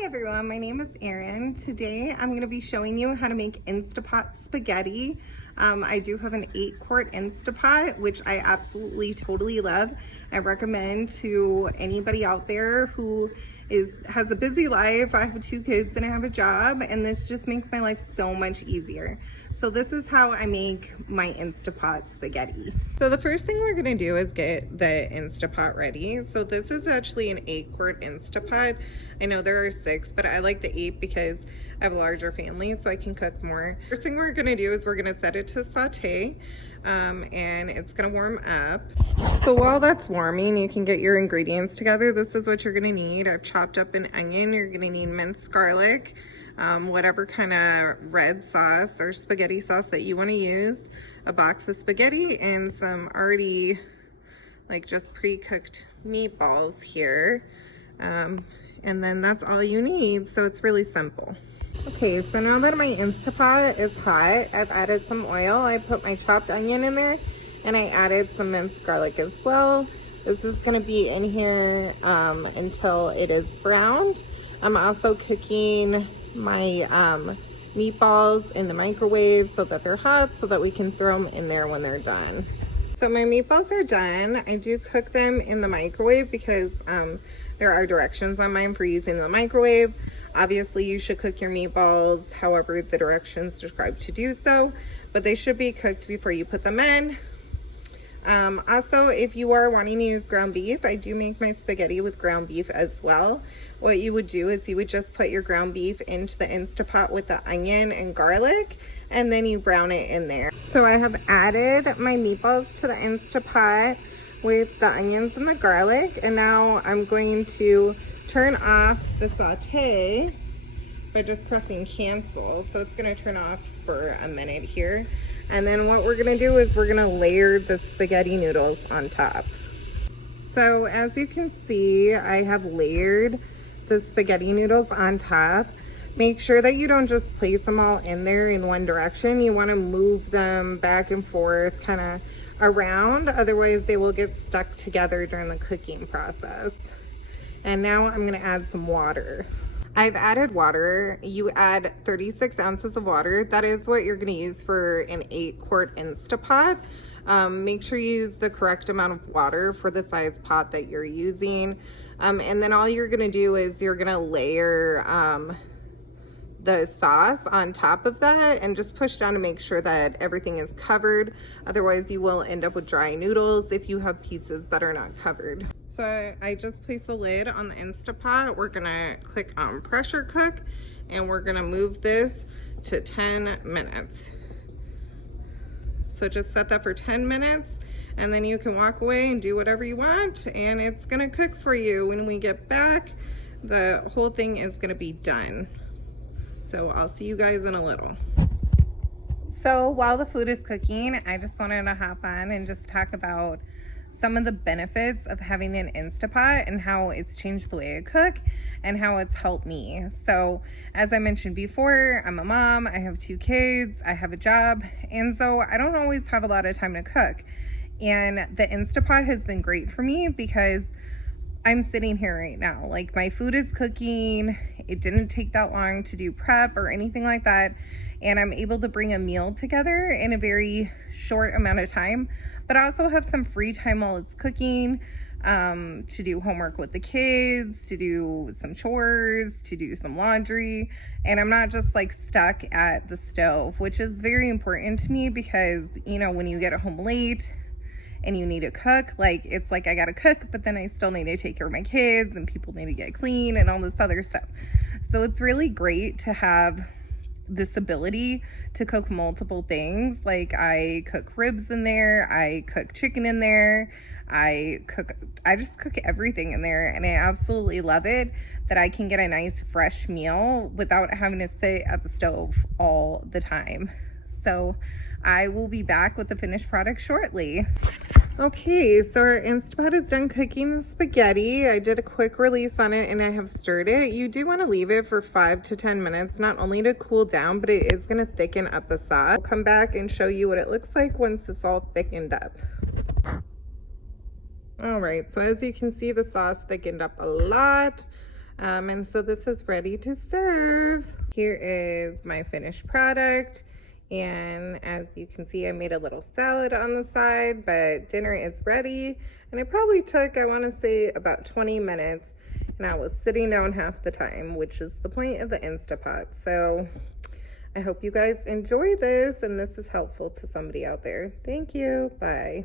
Hey everyone, my name is Erin. Today I'm going to be showing you how to make Instapot spaghetti. I do have an 8-quart Instapot, which I absolutely totally love. I recommend to anybody out there who has a busy life. I have 2 kids and I have a job, and this just makes my life so much easier. So this is how I make my Instapot spaghetti. So the first thing we're gonna do is get the Instapot ready. So this is actually an 8-quart Instapot. I know there are 6, but I like the 8 because I have a larger family, so I can cook more. First thing we're gonna do is we're gonna set it to saute, and it's gonna warm up. So while that's warming, you can get your ingredients together. This is what you're gonna need. I've chopped up an onion. You're gonna need minced garlic, whatever kind of red sauce or spaghetti sauce that you want to use, a box of spaghetti, and some already like just pre-cooked meatballs here, and then that's all you need. So it's really simple. Okay, so now that my Instapot is hot, I've added some oil. I put my chopped onion in there, and I added some minced garlic as well. This is going to be in here until it is browned. I'm also cooking my meatballs in the microwave so that they're hot, so that we can throw them in there when they're done. So my meatballs are done. I do cook them in the microwave because there are directions on mine for using the microwave. Obviously you should cook your meatballs however the directions describe to do so, but they should be cooked before you put them in. Also, if you are wanting to use ground beef, I do make my spaghetti with ground beef as well. What you would do is you would just put your ground beef into the Instapot with the onion and garlic, and then you brown it in there. So I have added my meatballs to the Instapot with the onions and the garlic, and now I'm going to turn off the saute by just pressing cancel. So it's going to turn off for a minute here. And then what we're gonna do is we're gonna layer the spaghetti noodles on top. So as you can see, I have layered the spaghetti noodles on top. Make sure that you don't just place them all in there in one direction. You wanna move them back and forth, kinda around, otherwise they will get stuck together during the cooking process. And now I'm gonna add some water. I've added water. You add 36 ounces of water. That is what you're going to use for an 8-quart Instapot. Make sure you use the correct amount of water for the size pot that you're using. And then all you're going to do is you're going to layer the sauce on top of that and just push down to make sure that everything is covered. Otherwise you will end up with dry noodles if you have pieces that are not covered. So I just placed the lid on the Instapot. We're gonna click on pressure cook, and we're gonna move this to 10 minutes. So just set that for 10 minutes, and then you can walk away and do whatever you want, and it's gonna cook for you. When we get back, the whole thing is gonna be done. So I'll see you guys in a little. So while the food is cooking, I just wanted to hop on and just talk about some of the benefits of having an Instapot and how it's changed the way I cook and how it's helped me. So as I mentioned before, I'm a mom, I have 2 kids, I have a job, and so I don't always have a lot of time to cook. And the Instapot has been great for me because I'm sitting here right now. Like, my food is cooking. It didn't take that long to do prep or anything like that. And I'm able to bring a meal together in a very short amount of time, but also have some free time while it's cooking, to do homework with the kids, to do some chores, to do some laundry. And I'm not just like stuck at the stove, which is very important to me because, you know, when you get home late and you need to cook, like, it's like I gotta cook, but then I still need to take care of my kids and people need to get clean and all this other stuff. So it's really great to have this ability to cook multiple things. Like, I cook ribs in there, I cook chicken in there, I just cook everything in there, and I absolutely love it that I can get a nice fresh meal without having to sit at the stove all the time. So I will be back with the finished product shortly. Okay, so our Instapot is done cooking the spaghetti. I did a quick release on it and I have stirred it. You do want to leave it for 5 to 10 minutes, not only to cool down, but it is going to thicken up the sauce. I'll come back and show you what it looks like once it's all thickened up. All right, so as you can see, the sauce thickened up a lot. And so this is ready to serve. Here is my finished product. And as you can see, I made a little salad on the side, but dinner is ready. And it probably took, I want to say, about 20 minutes. And I was sitting down half the time, which is the point of the Instapot. So I hope you guys enjoy this and this is helpful to somebody out there. Thank you. Bye.